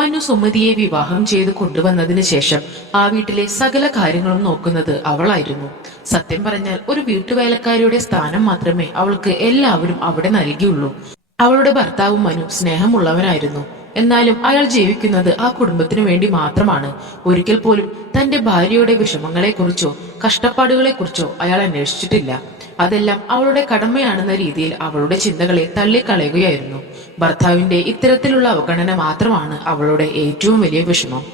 മനു സുമതിയെ വിവാഹം ചെയ്ത് കൊണ്ടുവന്നതിന് ശേഷം ആ വീട്ടിലെ സകല കാര്യങ്ങളും നോക്കുന്നത് അവളായിരുന്നു. സത്യം പറഞ്ഞാൽ ഒരു വീട്ടുവേലക്കാരിയുടെ സ്ഥാനം മാത്രമേ അവൾക്ക് എല്ലാവരും അവിടെ നൽകിയുള്ളൂ. അവളുടെ ഭർത്താവും മനു സ്നേഹമുള്ളവനായിരുന്നു. എന്നാലും അയാൾ ജീവിക്കുന്നത് ആ കുടുംബത്തിനു വേണ്ടി മാത്രമാണ്. ഒരിക്കൽ പോലും തന്റെ ഭാര്യയുടെ വിഷമങ്ങളെക്കുറിച്ചോ കഷ്ടപ്പാടുകളെക്കുറിച്ചോ അയാൾ അന്വേഷിച്ചിട്ടില്ല. അതെല്ലാം അവളുടെ കടമയാണെന്ന രീതിയിൽ അവളുടെ ചിന്തകളെ തള്ളിക്കളയുകയായിരുന്നു. ഭർത്താവിന്റെ ഇത്തരത്തിലുള്ള അവഗണന മാത്രമാണ് അവളുടെ ഏറ്റവും വലിയ വിഷമം.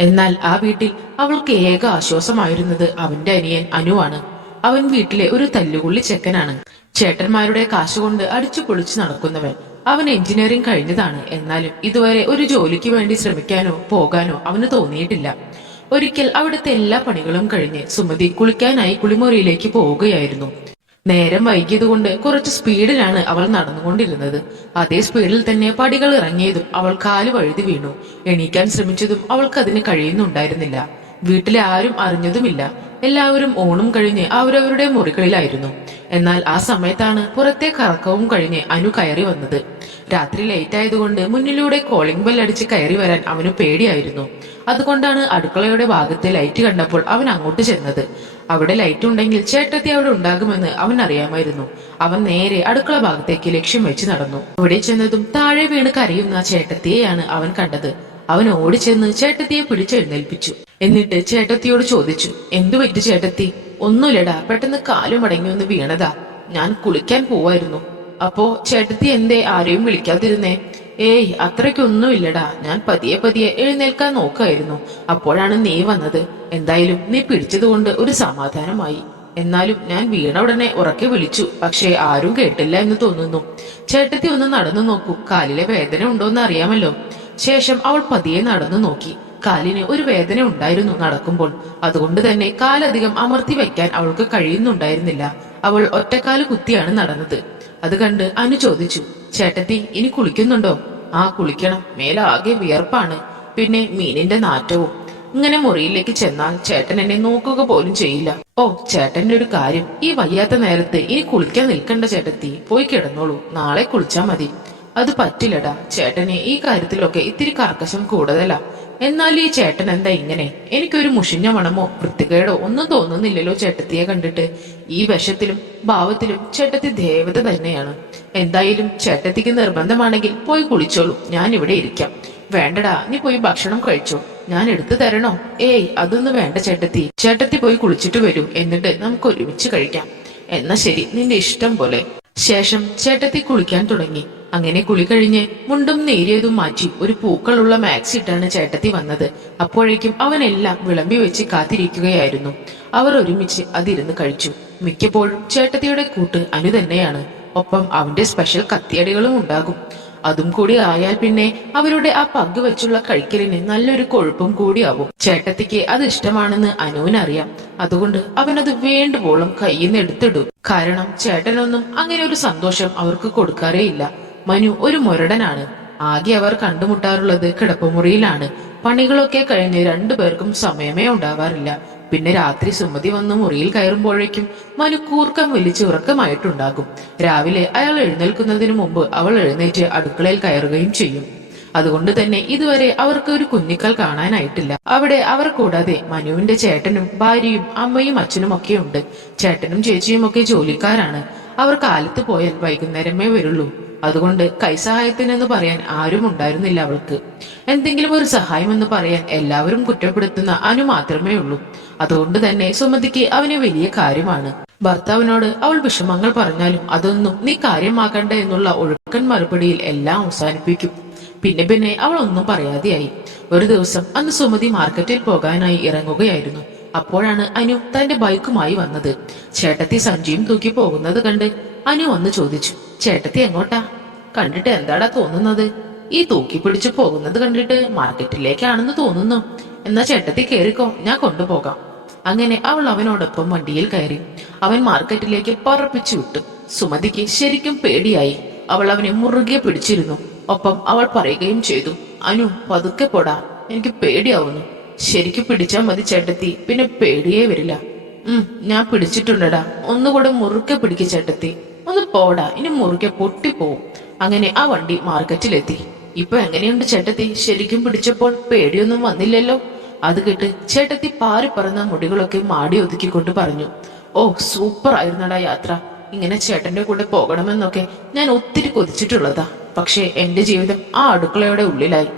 എന്നാൽ ആ വീട്ടിൽ അവൾക്ക് ഏക ആശ്വാസമായിരുന്നത് അവന്റെ അനിയൻ അനുവാണ്. അവൻ വീട്ടിലെ ഒരു തല്ലുകുള്ളി ചെക്കനാണ്. ചേട്ടന്മാരുടെ കാശുകൊണ്ട് അടിച്ചു പൊളിച്ചു നടക്കുന്നവൻ. അവൻ എഞ്ചിനീയറിംഗ് കഴിഞ്ഞതാണ്. എന്നാലും ഇതുവരെ ഒരു ജോലിക്ക് വേണ്ടി ശ്രമിക്കാനോ പോകാനോ അവന് തോന്നിയിട്ടില്ല. ഒരിക്കൽ അവിടുത്തെ എല്ലാ പണികളും കഴിഞ്ഞ് സുമതി കുളിക്കാനായി കുളിമുറിയിലേക്ക് പോവുകയായിരുന്നു. നേരം വൈകിയതുകൊണ്ട് കുറച്ച് സ്പീഡിലാണ് അവൾ നടന്നുകൊണ്ടിരുന്നത്. അതേ സ്പീഡിൽ തന്നെ പടികൾ ഇറങ്ങിയതും അവൾ കാൽ വഴുതി വീണു. എണീക്കാൻ ശ്രമിച്ചതും അവൾക്ക് അതിന് കഴിയുന്നുണ്ടായിരുന്നില്ല. വീട്ടിലെ ആരും അറിഞ്ഞതുമില്ല. എല്ലാവരും ഓണം കഴിഞ്ഞ് അവരവരുടെ മുറികളിലായിരുന്നു. എന്നാൽ ആ സമയത്താണ് പുറത്തെ കറക്കവും കഴിഞ്ഞ് അനു കയറി വന്നത്. രാത്രി ലേറ്റ് ആയതുകൊണ്ട് മുന്നിലൂടെ കോളിംഗ് ബെൽ അടിച്ച് കയറി വരാൻ അവന് പേടിയായിരുന്നു. അതുകൊണ്ടാണ് അടുക്കളയുടെ ഭാഗത്തെ ലൈറ്റ് കണ്ടപ്പോൾ അവൻ അങ്ങോട്ട് ചെന്നത്. അവിടെ ലൈറ്റ് ഉണ്ടെങ്കിൽ ചേട്ടത്തി അവിടെ ഉണ്ടാകുമെന്ന് അവൻ അറിയാമായിരുന്നു. അവൻ നേരെ അടുക്കള ഭാഗത്തേക്ക് ലക്ഷ്യം വെച്ച് നടന്നു. അവിടെ ചെന്നതും താഴെ വീണ് കരയുന്ന ചേട്ടത്തിയെയാണ് അവൻ കണ്ടത്. അവൻ ഓടിച്ചെന്ന് ചേട്ടത്തിയെ പിടിച്ചെഴുന്നേൽപ്പിച്ചു. എന്നിട്ട് ചേട്ടത്തിയോട് ചോദിച്ചു എന്തു പറ്റി ചേട്ടത്തി? ഒന്നുമില്ലടാ പെട്ടെന്ന് കാലു മടങ്ങി ഒന്ന് വീണതാ. ഞാൻ കുളിക്കാൻ പോവായിരുന്നു. അപ്പോ ചേട്ടത്തി എന്തേ ആരെയും വിളിക്കാതിരുന്നേ? ഏയ് അത്രയ്ക്കൊന്നുമില്ലടാ. ഞാൻ പതിയെ പതിയെ എഴുന്നേൽക്കാൻ നോക്കായിരുന്നു. അപ്പോഴാണ് നീ വന്നത്. എന്തായാലും നീ പിടിച്ചതുകൊണ്ട് ഒരു സമാധാനമായി. എന്നാലും ഞാൻ വീണ ഉടനെ ഉറക്കെ വിളിച്ചു. പക്ഷേ ആരും കേട്ടില്ല എന്ന് തോന്നുന്നു. ചേട്ടത്തി ഒന്ന് നടന്നു നോക്കൂ. കാലിലെ വേദന ഉണ്ടോന്ന് അറിയാമല്ലോ. ശേഷം അവൾ പതിയെ നടന്നു നോക്കി. കാലിന് ഒരു വേദന ഉണ്ടായിരുന്നു നടക്കുമ്പോൾ. അതുകൊണ്ട് തന്നെ കാലധികം അമർത്തി വയ്ക്കാൻ അവൾക്ക് കഴിയുന്നുണ്ടായിരുന്നില്ല. അവൾ ഒറ്റക്കാൽ കുത്തിയാണ് നടന്നത്. അത് കണ്ട് അനു ചോദിച്ചു ചേട്ടത്തി ഇനി കുളിക്കുന്നുണ്ടോ? ആ കുളിക്കണം. മേലാകെ വിയർപ്പാണ്. പിന്നെ മീനിന്റെ നാറ്റവും. ഇങ്ങനെ മുറിയിലേക്ക് ചെന്നാൽ ചേട്ടൻ എന്നെ നോക്കുക പോലും ചെയ്യില്ല. ഓ ചേട്ടന്റെ ഒരു കാര്യം. ഈ വയ്യാത്ത നേരത്ത് ഇനി കുളിക്കാൻ നിൽക്കണ്ട ചേട്ടത്തി. പോയി കിടന്നോളൂ. നാളെ കുളിച്ചാ മതി. അത് പറ്റില്ലടാ. ചേട്ടന് ഈ കാര്യത്തിലൊക്കെ ഇത്തിരി കർക്കശം കൂടുതലാ. എന്നാൽ ഈ ചേട്ടൻ എന്താ ഇങ്ങനെ? എനിക്കൊരു മുഷിഞ്ഞ മണമോ വൃത്തികേടോ ഒന്നും തോന്നുന്നില്ലല്ലോ ചേട്ടത്തിയെ കണ്ടിട്ട്. ഈ വശത്തിലും ഭാവത്തിലും ചേട്ടത്തി ദേവത തന്നെയാണ്. എന്തായാലും ചേട്ടത്തിക്ക് നിർബന്ധമാണെങ്കിൽ പോയി കുളിച്ചോളൂ. ഞാൻ ഇവിടെ ഇരിക്കാം. വേണ്ടടാ നീ പോയി ഭക്ഷണം കഴിച്ചോ. ഞാൻ എടുത്തു തരണോ? ഏയ് അതൊന്നും വേണ്ട ചേട്ടത്തി. ചേട്ടത്തി പോയി കുളിച്ചിട്ട് വരും. എന്നിട്ട് നമുക്ക് ഒരുമിച്ച് കഴിക്കാം. എന്നാ ശരി നിന്റെ ഇഷ്ടം പോലെ. ശേഷം ചേട്ടത്തി കുളിക്കാൻ തുടങ്ങി. അങ്ങനെ കുളി കഴിഞ്ഞ് മുണ്ടും നേരിയതും മാറ്റി ഒരു പൂക്കളുള്ള മാക്സി ഇട്ടാണ് ചേട്ടത്തി വന്നത്. അപ്പോഴേക്കും അവനെല്ലാം വിളമ്പി വെച്ച് കാത്തിരിക്കുകയായിരുന്നു. അവർ ഒരുമിച്ച് അതിരുന്ന് കഴിച്ചു. മിക്കപ്പോഴും ചേട്ടത്തിയുടെ കൂട്ട് അനു തന്നെയാണ്. ഒപ്പം അവന്റെ സ്പെഷ്യൽ കത്തിയടികളും ഉണ്ടാകും. അതും കൂടി ആയാൽ പിന്നെ അവരുടെ ആ പങ്ക് വെച്ചുള്ള കഴിക്കലിന് നല്ലൊരു കൊഴുപ്പും കൂടിയാവും. ചേട്ടത്തിക്ക് അത് ഇഷ്ടമാണെന്ന് അനുവിനറിയാം. അതുകൊണ്ട് അവനത് വേണ്ടുവോളം കയ്യിൽ നിന്ന് എടുത്തിടും. കാരണം ചേട്ടനൊന്നും അങ്ങനെ ഒരു സന്തോഷം അവർക്ക് കൊടുക്കാറേയില്ല മനു ഒരു മുരടനാണ്. ആകെ അവർ കണ്ടുമുട്ടാറുള്ളത് കിടപ്പുമുറിയിലാണ്. പണികളൊക്കെ കഴിഞ്ഞ് രണ്ടുപേർക്കും സമയമേ ഉണ്ടാവാറില്ല. പിന്നെ രാത്രി സുമതി വന്ന് മുറിയിൽ കയറുമ്പോഴേക്കും മനു കൂർക്കം വലിച്ച് ഉറക്കമായിട്ടുണ്ടാകും. രാവിലെ അയാൾ എഴുന്നേൽക്കുന്നതിന് മുമ്പ് അവൾ എഴുന്നേറ്റ് അടുക്കളയിൽ കയറുകയും ചെയ്യും. അതുകൊണ്ട് തന്നെ ഇതുവരെ അവർക്ക് ഒരു കുഞ്ഞിക്കൽ കാണാനായിട്ടില്ല. അവിടെ അവർ കൂടാതെ മനുവിന്റെ ചേട്ടനും ഭാര്യയും അമ്മയും അച്ഛനും ഒക്കെ ഉണ്ട് ചേട്ടനും ചേച്ചിയും ഒക്കെ ജോലിക്കാരാണ്. അവർ കാലത്ത് പോയാൽ വൈകുന്നേരമേ വരുള്ളൂ. അതുകൊണ്ട് കൈസഹായത്തിനെന്ന് പറയാൻ ആരും ഉണ്ടായിരുന്നില്ല അവൾക്ക്. എന്തെങ്കിലും ഒരു സഹായം എന്ന് പറയാൻ എല്ലാവരും കുറ്റപ്പെടുത്തുന്ന അനു മാത്രമേ ഉള്ളൂ. അതുകൊണ്ട് തന്നെ സുമതിക്ക് അവന് വലിയ കാര്യമാണ്. ഭർത്താവിനോട് അവൾ വിഷമങ്ങൾ പറഞ്ഞാലും അതൊന്നും നീ കാര്യമാക്കണ്ട എന്നുള്ള ഒഴുക്കൻ മറുപടിയിൽ എല്ലാം അവസാനിപ്പിക്കും. പിന്നെ പിന്നെ അവൾ ഒന്നും പറയാതെയായി. ഒരു ദിവസം അന്ന് സുമതി മാർക്കറ്റിൽ പോകാനായി ഇറങ്ങുകയായിരുന്നു. അപ്പോഴാണ് അനു തന്റെ ബൈക്കുമായി വന്നത്. ചേട്ടത്തി സഞ്ചിയും തൂക്കി പോകുന്നത് കണ്ട് അനു വന്ന് ചോദിച്ചു ചേട്ടത്തി എങ്ങോട്ടാ? കണ്ടിട്ട് എന്താടാ തോന്നുന്നത്? ഈ തൂക്കി പിടിച്ചു പോകുന്നത് കണ്ടിട്ട് മാർക്കറ്റിലേക്കാണെന്ന് തോന്നുന്നു. എന്നാ ചേട്ടത്തി കേറിക്കോ ഞാൻ കൊണ്ടുപോകാം. അങ്ങനെ അവൾ അവനോടൊപ്പം വണ്ടിയിൽ കയറി. അവൻ മാർക്കറ്റിലേക്ക് പറപ്പിച്ചു വിട്ടു. സുമതിക്ക് ശരിക്കും പേടിയായി. അവൾ അവനെ മുറുകെ പിടിച്ചിരുന്നു. ഒപ്പം അവൾ പറയുകയും ചെയ്തു അനു പതുക്കെ പോടാ. എനിക്ക് പേടിയാവുന്നു. ശരിക്കും പിടിച്ചാൽ മതി ചേട്ടത്തി. പിന്നെ പേടിയേ വരില്ല. ഉം ഞാൻ പിടിച്ചിട്ടുണ്ടടാ ഒന്നുകൂടെ മുറുക്കെ പിടിക്ക് ചേട്ടത്തി. ഒന്ന് പോടാ. ഇനി മുറുകെ പൊട്ടിപ്പോവും. അങ്ങനെ ആ വണ്ടി മാർക്കറ്റിലെത്തി. ഇപ്പൊ എങ്ങനെയുണ്ട് ചേട്ടത്തി? ശരിക്കും പിടിച്ചപ്പോൾ പേടിയൊന്നും വന്നില്ലല്ലോ? അത് കേട്ട് ചേട്ടത്തി പാറി പറന്ന മുടികളൊക്കെ മാടി ഒതുക്കിക്കൊണ്ട് പറഞ്ഞു ഓ സൂപ്പർ ആയിരുന്നടാ യാത്ര. ഇങ്ങനെ ചേട്ടന്റെ കൂടെ പോകണമെന്നൊക്കെ ഞാൻ ഒത്തിരി കൊതിച്ചിട്ടുള്ളതാ. പക്ഷേ എന്റെ ജീവിതം ആ അടുക്കളയുടെ ഉള്ളിലായി.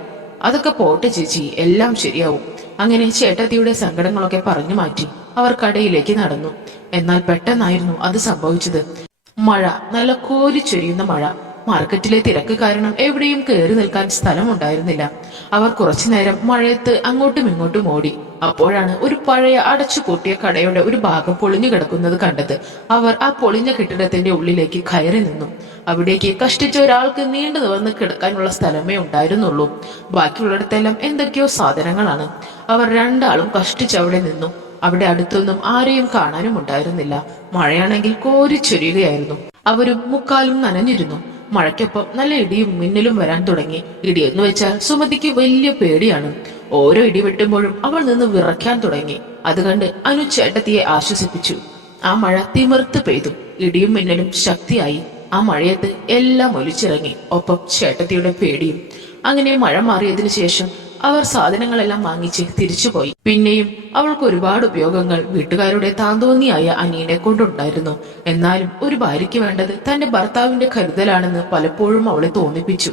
അതൊക്കെ പോട്ടെ ചേച്ചി എല്ലാം ശരിയാവും. അങ്ങനെ ചേട്ടത്തിയുടെ സങ്കടങ്ങളൊക്കെ പറഞ്ഞു മാറ്റി. അവർ കടയിലേക്ക് നടന്നു. എന്നാൽ പെട്ടെന്നായിരുന്നു അത് സംഭവിച്ചത്. മഴ നല്ല കോരിച്ചൊരിയുന്ന മഴ. മാർക്കറ്റിലെ തിരക്ക് കാരണം എവിടെയും കയറി നിൽക്കാൻ സ്ഥലമുണ്ടായിരുന്നില്ല അവർ കുറച്ചു നേരം മഴയത്ത് അങ്ങോട്ടും ഇങ്ങോട്ടും ഓടി. അപ്പോഴാണ് ഒരു പഴയ അടച്ചു പൂട്ടിയ കടയുടെ ഒരു ഭാഗം പൊളിഞ്ഞു കിടക്കുന്നത് കണ്ടത്. അവർ ആ പൊളിഞ്ഞ കെട്ടിടത്തിന്റെ ഉള്ളിലേക്ക് കയറി നിന്നു. അവിടേക്ക് കഷ്ടിച്ച ഒരാൾക്ക് നീണ്ടു നിവർന്ന് കിടക്കാനുള്ള സ്ഥലമേ ഉണ്ടായിരുന്നുള്ളൂ. ബാക്കിയുള്ളിടത്തെല്ലാം എന്തൊക്കെയോ സാധനങ്ങളാണ്. അവർ രണ്ടാളും കഷ്ടിച്ച് അവിടെ നിന്നു. അവിടെ അടുത്തൊന്നും ആരെയും കാണാനും ഉണ്ടായിരുന്നില്ല. മഴയാണെങ്കിൽ കോരിച്ചൊരിയുകയായിരുന്നു അവരും മുക്കാലും നനഞ്ഞിരുന്നു. മഴയ്ക്കൊപ്പം നല്ല ഇടിയും മിന്നലും വരാൻ തുടങ്ങി. ഇടിയെന്ന് വെച്ചാൽ സുമതിക്ക് വലിയ പേടിയാണ്. ഓരോ ഇടി വെട്ടുമ്പോഴും അവൾ നിന്ന് വിറയ്ക്കാൻ തുടങ്ങി. അത് കണ്ട് അനു ചേട്ടത്തിയെ ആശ്വസിപ്പിച്ചു. ആ മഴ തിമിർത്ത് പെയ്തു. ഇടിയും മിന്നലും ശക്തിയായി. ആ മഴയത്ത് എല്ലാം ഒലിച്ചിറങ്ങി. ഒപ്പം ചേട്ടത്തിയുടെ പേടിയും. അങ്ങനെ മഴ മാറിയതിനു ശേഷം അവർ സാധനങ്ങളെല്ലാം വാങ്ങിച്ച് തിരിച്ചുപോയി. പിന്നെയും അവൾക്ക് ഒരുപാട് ഉപയോഗങ്ങൾ വീട്ടുകാരുടെ താന്തോന്നിയായ അനിയനെ കൊണ്ടുണ്ടായിരുന്നു. എന്നാലും ഒരു ഭാര്യയ്ക്ക് വേണ്ടത് തന്റെ ഭർത്താവിന്റെ കരുതലാണെന്ന് പലപ്പോഴും അവളെ തോന്നിപ്പിച്ചു.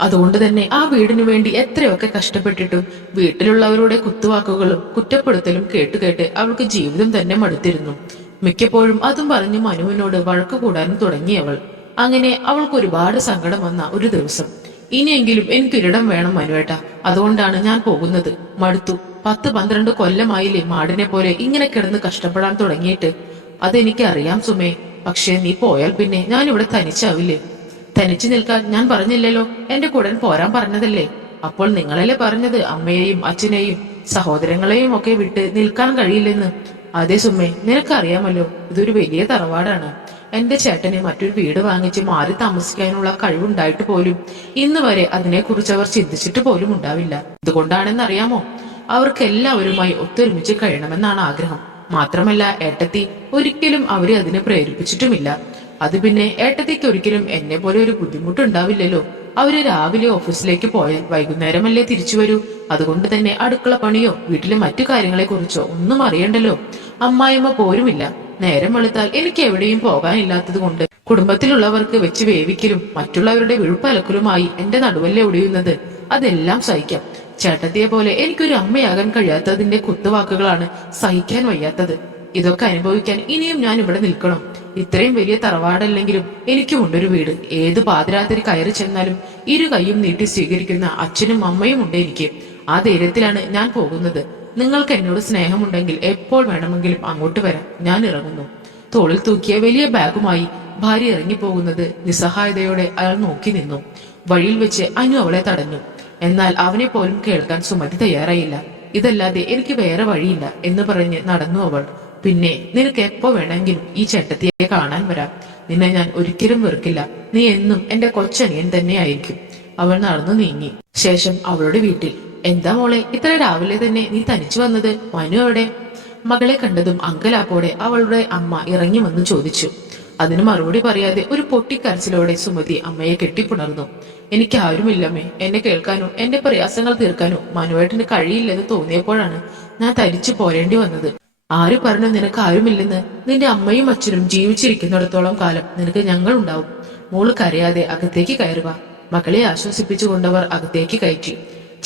അതുകൊണ്ട് തന്നെ ആ വീടിനു വേണ്ടി എത്രയൊക്കെ കഷ്ടപ്പെട്ടിട്ടും വീട്ടിലുള്ളവരുടെ കുത്തുവാക്കുകളും കുറ്റപ്പെടുത്തലും കേട്ടുകേട്ട് അവൾക്ക് ജീവിതം തന്നെ മടുത്തിരുന്നു. മിക്കപ്പോഴും അതും പറഞ്ഞു മനുവിനോട് വഴക്കു കൂടാനും തുടങ്ങിയവൾ. അങ്ങനെ അവൾക്ക് ഒരുപാട് സങ്കടം വന്ന ഒരു ദിവസം. ഇനിയെങ്കിലും എനിക്കൊരിടം വേണം മനുവേട്ട. അതുകൊണ്ടാണ് ഞാൻ പോകുന്നത്. മടുത്തു. പത്ത് പന്ത്രണ്ട് കൊല്ലമായില്ലേ മാടിനെ പോലെ ഇങ്ങനെ കിടന്ന് കഷ്ടപ്പെടാൻ തുടങ്ങിയിട്ട്. അതെനിക്ക് അറിയാം സുമേ. പക്ഷേ നീ പോയാൽ പിന്നെ ഞാൻ ഇവിടെ തനിച്ചാവില്ലേ? തനിച്ചു നിൽക്കാൻ ഞാൻ പറഞ്ഞില്ലല്ലോ. എന്റെ കൂടെ പോരാൻ പറഞ്ഞതല്ലേ? അപ്പോൾ നിങ്ങളല്ലേ പറഞ്ഞത് അമ്മയെയും അച്ഛനെയും സഹോദരങ്ങളെയും ഒക്കെ വിട്ട് നിൽക്കാൻ കഴിയില്ലെന്ന്. അതേ സുമേ നിനക്കറിയാമല്ലോ ഇതൊരു വലിയ തറവാടാണ്. എന്റെ ചേട്ടനെ മറ്റൊരു വീട് വാങ്ങിച്ച് മാറി താമസിക്കാനുള്ള കഴിവുണ്ടായിട്ട് പോലും ഇന്ന് വരെ അതിനെക്കുറിച്ച് അവർ ചിന്തിച്ചിട്ട് പോലും ഉണ്ടാവില്ല. ഇതുകൊണ്ടാണെന്നറിയാമോ? അവർക്ക് എല്ലാവരുമായി ഒത്തൊരുമിച്ച് കഴിയണമെന്നാണ് ആഗ്രഹം. മാത്രമല്ല ഏട്ടത്തി ഒരിക്കലും അവരെ അതിനെ പ്രേരിപ്പിച്ചിട്ടുമില്ല. അത് പിന്നെ ഏട്ടത്തിക്ക് ഒരിക്കലും എന്നെ പോലെ ഒരു ബുദ്ധിമുട്ടുണ്ടാവില്ലല്ലോ. അവർ രാവിലെ ഓഫീസിലേക്ക് പോയാൽ വൈകുന്നേരമല്ലേ തിരിച്ചു വരൂ? അതുകൊണ്ട് തന്നെ അടുക്കള പണിയോ വീട്ടിലെ മറ്റു കാര്യങ്ങളെ കുറിച്ചോ ഒന്നും അറിയണ്ടല്ലോ. അമ്മായിമ്മ പോരുമില്ല. നേരം വെളുത്താൽ എനിക്ക് എവിടെയും പോകാനില്ലാത്തത് കൊണ്ട് കുടുംബത്തിലുള്ളവർക്ക് വെച്ച് വേവിക്കലും മറ്റുള്ളവരുടെ വിഴുപ്പലക്കലുമായി എന്റെ നടുവല്ലേ ഒടിയുന്നത്. അതെല്ലാം സഹിക്കാം. ചേട്ടത്തിയെ പോലെ എനിക്കൊരു അമ്മയാകാൻ കഴിയാത്തതിന്റെ കുത്തുവാക്കുകളാണ് സഹിക്കാൻ വയ്യാത്തത്. ഇതൊക്കെ അനുഭവിക്കാൻ ഇനിയും ഞാൻ ഇവിടെ നിൽക്കണം. ഇത്രയും വലിയ തറവാടല്ലെങ്കിലും എനിക്കുമുണ്ടൊരു വീട്. ഏത് പാതിരാത്രി കയറി ചെന്നാലും ഇരു കൈയും നീട്ടി സ്വീകരിക്കുന്ന അച്ഛനും അമ്മയും ഉണ്ട് എനിക്ക്. ആ ധൈര്യത്തിലാണ് ഞാൻ പോകുന്നത്. നിങ്ങൾക്ക് എന്നോട് സ്നേഹമുണ്ടെങ്കിൽ എപ്പോൾ വേണമെങ്കിലും അങ്ങോട്ട് വരാം. ഞാൻ ഇറങ്ങുന്നു. തോളിൽ തൂക്കിയ വലിയ ബാഗുമായി ഭാര്യ ഇറങ്ങിപ്പോകുന്നത് നിസ്സഹായതയോടെ അയാൾ നോക്കി നിന്നു. വഴിയിൽ വെച്ച് അനു അവളെ തടഞ്ഞു. എന്നാൽ അവനെ പോലും കേൾക്കാൻ സുമതി തയ്യാറായില്ല. ഇതല്ലാതെ എനിക്ക് വേറെ വഴിയില്ല എന്ന് പറഞ്ഞ് നടന്നു അവൾ. പിന്നെ നിനക്ക് എപ്പോ വേണമെങ്കിലും ഈ ചേട്ടത്തിയെ കാണാൻ വരാം. നിന്നെ ഞാൻ ഒരിക്കലും വെറുക്കില്ല. നീ എന്നും എന്റെ കൊച്ചനിയൻ തന്നെയായിരിക്കും. അവൾ നടന്നു നീങ്ങി. ശേഷം അവളുടെ വീട്ടിൽ എന്താ മോളെ ഇത്ര രാവിലെ തന്നെ നീ തനിച്ചു വന്നത്? മനു എവിടെ? മകളെ കണ്ടതും അങ്കലാപ്പോടെ അവളുടെ അമ്മ ഇറങ്ങി വന്ന് ചോദിച്ചു. അതിന് മറുപടി പറയാതെ ഒരു പൊട്ടിക്കരച്ചിലോടെ സുമതി അമ്മയെ കെട്ടിപ്പുണർന്നു. എനിക്ക് ആരുമില്ലമ്മേ എന്നെ കേൾക്കാനോ എന്റെ പ്രയാസങ്ങൾ തീർക്കാനോ മനുവേട്ടന് കഴിയില്ലെന്ന് തോന്നിയപ്പോഴാണ് ഞാൻ തരിച്ചു പോരേണ്ടി വന്നത്. ആര് പറഞ്ഞു നിനക്ക് ആരുമില്ലെന്ന്? നിന്റെ അമ്മയും അച്ഛനും ജീവിച്ചിരിക്കുന്നിടത്തോളം കാലം നിനക്ക് ഞങ്ങൾ ഉണ്ടാവും മോൾ കരയാതെ അകത്തേക്ക് കയറുക. മകളെ ആശ്വസിപ്പിച്ചുകൊണ്ടവർ അകത്തേക്ക് കയറ്റി.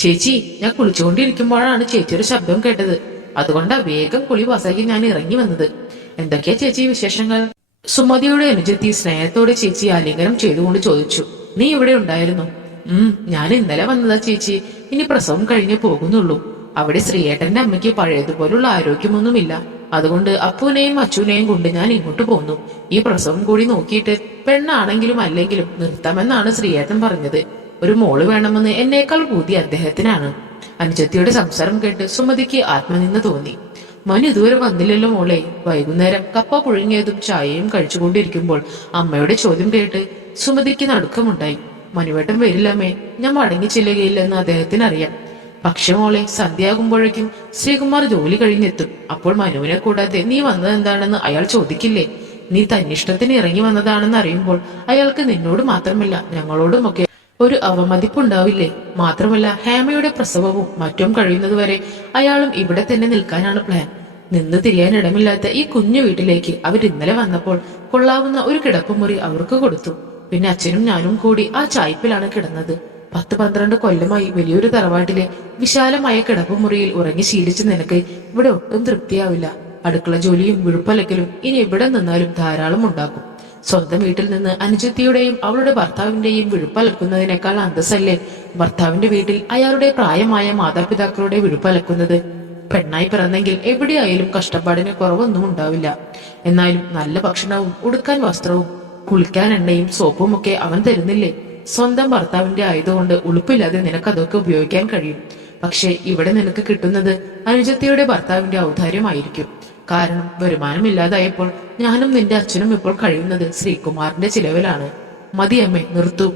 ചേച്ചി ഞാൻ കുളിച്ചുകൊണ്ടിരിക്കുമ്പോഴാണ് ചേച്ചിയുടെ ശബ്ദം കേട്ടത്. അതുകൊണ്ടാ വേഗം കുളി വസാക്കി ഞാൻ ഇറങ്ങി വന്നത്. എന്തൊക്കെയാ ചേച്ചി വിശേഷങ്ങൾ? സുമതിയുടെ അനുജത്തി സ്നേഹത്തോടെ ചേച്ചി ആലിംഗനം ചെയ്തുകൊണ്ട് ചോദിച്ചു നീ ഇവിടെ ഉണ്ടായിരുന്നു? ഉം ഞാൻ ഇന്നലെ വന്നതാ ചേച്ചി. ഇനി പ്രസവം കഴിഞ്ഞേ പോകുന്നുള്ളൂ. അവിടെ ശ്രീയേട്ടന്റെ അമ്മയ്ക്ക് പഴയതുപോലുള്ള ആരോഗ്യമൊന്നുമില്ല. അതുകൊണ്ട് അപ്പുവിനെയും അച്ചുവിനെയും കൊണ്ട് ഞാൻ ഇങ്ങോട്ട് പോന്നു. ഈ പ്രസവം കൂടി നോക്കിയിട്ട് പെണ്ണാണെങ്കിലും അല്ലെങ്കിലും നിർത്താമെന്നാണ് ശ്രീയേട്ടൻ പറഞ്ഞത്. ഒരു മോൾ വേണമെന്ന് എന്നേക്കാൾ കൂതി അദ്ദേഹത്തിനാണ്. അനുജത്തിയുടെ സംസാരം കേട്ട് സുമതിക്ക് ആത്മനിന്ന് തോന്നി. മനു ഇതുവരെ വന്നില്ലല്ലോ മോളെ. വൈകുന്നേരം കപ്പ പുഴുങ്ങിയതും ചായയും കഴിച്ചുകൊണ്ടിരിക്കുമ്പോൾ അമ്മയുടെ ചോദ്യം കേട്ട് സുമതിക്ക് നടുക്കമുണ്ടായി. മനുവേട്ടൻ വരില്ലമ്മേ ഞാൻ മടങ്ങി ചെല്ലുകയില്ലെന്ന് അദ്ദേഹത്തിന് അറിയാം പക്ഷെ മോളെ സന്ധ്യയാകുമ്പോഴേക്കും ശ്രീകുമാർ ജോലി കഴിഞ്ഞെത്തും. അപ്പോൾ മനുവിനെ കൂടാതെ നീ വന്നത് എന്താണെന്ന് അയാൾ ചോദിക്കില്ലേ? നീ തന്നിഷ്ടത്തിന് ഇറങ്ങി വന്നതാണെന്ന് അറിയുമ്പോൾ അയാൾക്ക് നിന്നോട് മാത്രമല്ല ഞങ്ങളോടുമൊക്കെ ഒരു അവമതിപ്പുണ്ടാവില്ലേ? മാത്രമല്ല ഹേമയുടെ പ്രസവവും മറ്റും കഴിയുന്നതുവരെ അയാളും ഇവിടെ തന്നെ നിൽക്കാനാണ് പ്ലാൻ നിന്ന് തിരിയാൻ ഇടമില്ലാത്ത ഈ കുഞ്ഞു വീട്ടിലേക്ക് അവർ ഇന്നലെ വന്നപ്പോൾ കൊള്ളാവുന്ന ഒരു കിടപ്പുമുറി അവർക്ക് കൊടുത്തു. പിന്നെ അച്ഛനും ഞാനും കൂടി ആ ചായ്പിലാണ് കിടന്നത്. പത്ത് പന്ത്രണ്ട് കൊല്ലമായി വലിയൊരു തറവാട്ടിലെ വിശാലമായ കിടപ്പുമുറിയിൽ ഉറങ്ങി ശീലിച്ച നിനക്ക് ഇവിടെ ഒട്ടും തൃപ്തിയാവില്ല. അടുക്കള ജോലിയും വിഴുപ്പലക്കലും ഇനി എവിടെ നിന്നാലും ധാരാളം ഉണ്ടാക്കും. സ്വന്തം വീട്ടിൽ നിന്ന് അനുജത്തിയുടെയും അവളുടെ ഭർത്താവിന്റെയും വിഴുപ്പലക്കുന്നതിനേക്കാൾ അന്തസ്സല്ലേ ഭർത്താവിന്റെ വീട്ടിൽ അയാളുടെ പ്രായമായ മാതാപിതാക്കളുടെ വിഴുപ്പലക്കുന്നത്? പെണ്ണായി പിറന്നെങ്കിൽ എവിടെയായാലും കഷ്ടപ്പാടിന് കുറവൊന്നും ഉണ്ടാവില്ല. എന്നാലും നല്ല ഭക്ഷണവും ഉടുക്കാൻ വസ്ത്രവും കുളിക്കാൻ എണ്ണയും സോപ്പും ഒക്കെ അവൻ തരുന്നില്ലേ? സ്വന്തം ഭർത്താവിന്റെ ആയതുകൊണ്ട് ഉളുപ്പില്ലാതെ നിനക്ക് അതൊക്കെ ഉപയോഗിക്കാൻ കഴിയും. പക്ഷേ ഇവിടെ നിനക്ക് കിട്ടുന്നത് അനുജത്തിയുടെ ഭർത്താവിന്റെ ഔദാര്യമായിരിക്കും. കാരണം വരുമാനമില്ലാതായപ്പോൾ ഞാനും നിന്റെ അച്ഛനും ഇപ്പോൾ കഴിയുന്നത് ശ്രീകുമാറിന്റെ ചിലവിലാണ്. മതിയമ്മേ നിർത്തു.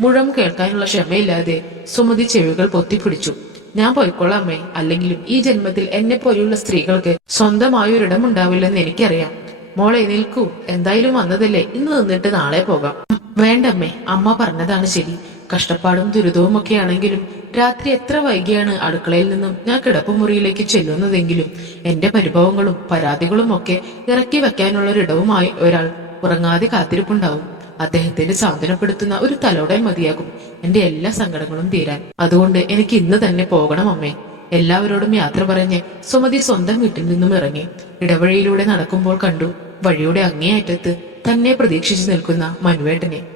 മുഴം കേൾക്കാനുള്ള ക്ഷമയില്ലാതെ സുമതി ചെവികൾ പൊത്തിപ്പിടിച്ചു. ഞാൻ പോയിക്കോളാം അമ്മേ അല്ലെങ്കിലും ഈ ജന്മത്തിൽ എന്നെ പോലെയുള്ള സ്ത്രീകൾക്ക് സ്വന്തമായ ഒരിടം ഉണ്ടാവില്ലെന്ന് എനിക്കറിയാം. മോളെ നിൽക്കൂ. എന്തായാലും വന്നതല്ലേ? ഇന്ന് നിന്നിട്ട് നാളെ പോകാം. വേണ്ടമ്മേ അമ്മ പറഞ്ഞതാണ് ശരി. കഷ്ടപ്പാടും ദുരിതവും ഒക്കെ ആണെങ്കിലും രാത്രി എത്ര വൈകിയാണ് അടുക്കളയിൽ നിന്നും ഞാൻ കിടപ്പുമുറിയിലേക്ക് ചെല്ലുന്നതെങ്കിലും എന്റെ പരിഭവങ്ങളും പരാതികളും ഒക്കെ ഇറക്കി വെക്കാനുള്ള ഒരിടവുമായി ഒരാൾ ഉറങ്ങാതെ കാത്തിരിപ്പുണ്ടാവും. അദ്ദേഹത്തിന്റെ സാന്ത്വനപ്പെടുത്തുന്ന ഒരു തലോടെ മതിയാകും എന്റെ എല്ലാ സങ്കടങ്ങളും തീരാൻ. അതുകൊണ്ട് എനിക്ക് ഇന്ന് തന്നെ പോകണം അമ്മേ. എല്ലാവരോടും യാത്ര പറഞ്ഞ് സുമതി സ്വന്തം വീട്ടിൽ നിന്നും ഇറങ്ങി. ഇടവഴിയിലൂടെ നടക്കുമ്പോൾ കണ്ടു വഴിയുടെ അങ്ങേയറ്റത്ത് തന്നെ പ്രതീക്ഷിച്ചു നിൽക്കുന്ന മനുവേട്ടനെ.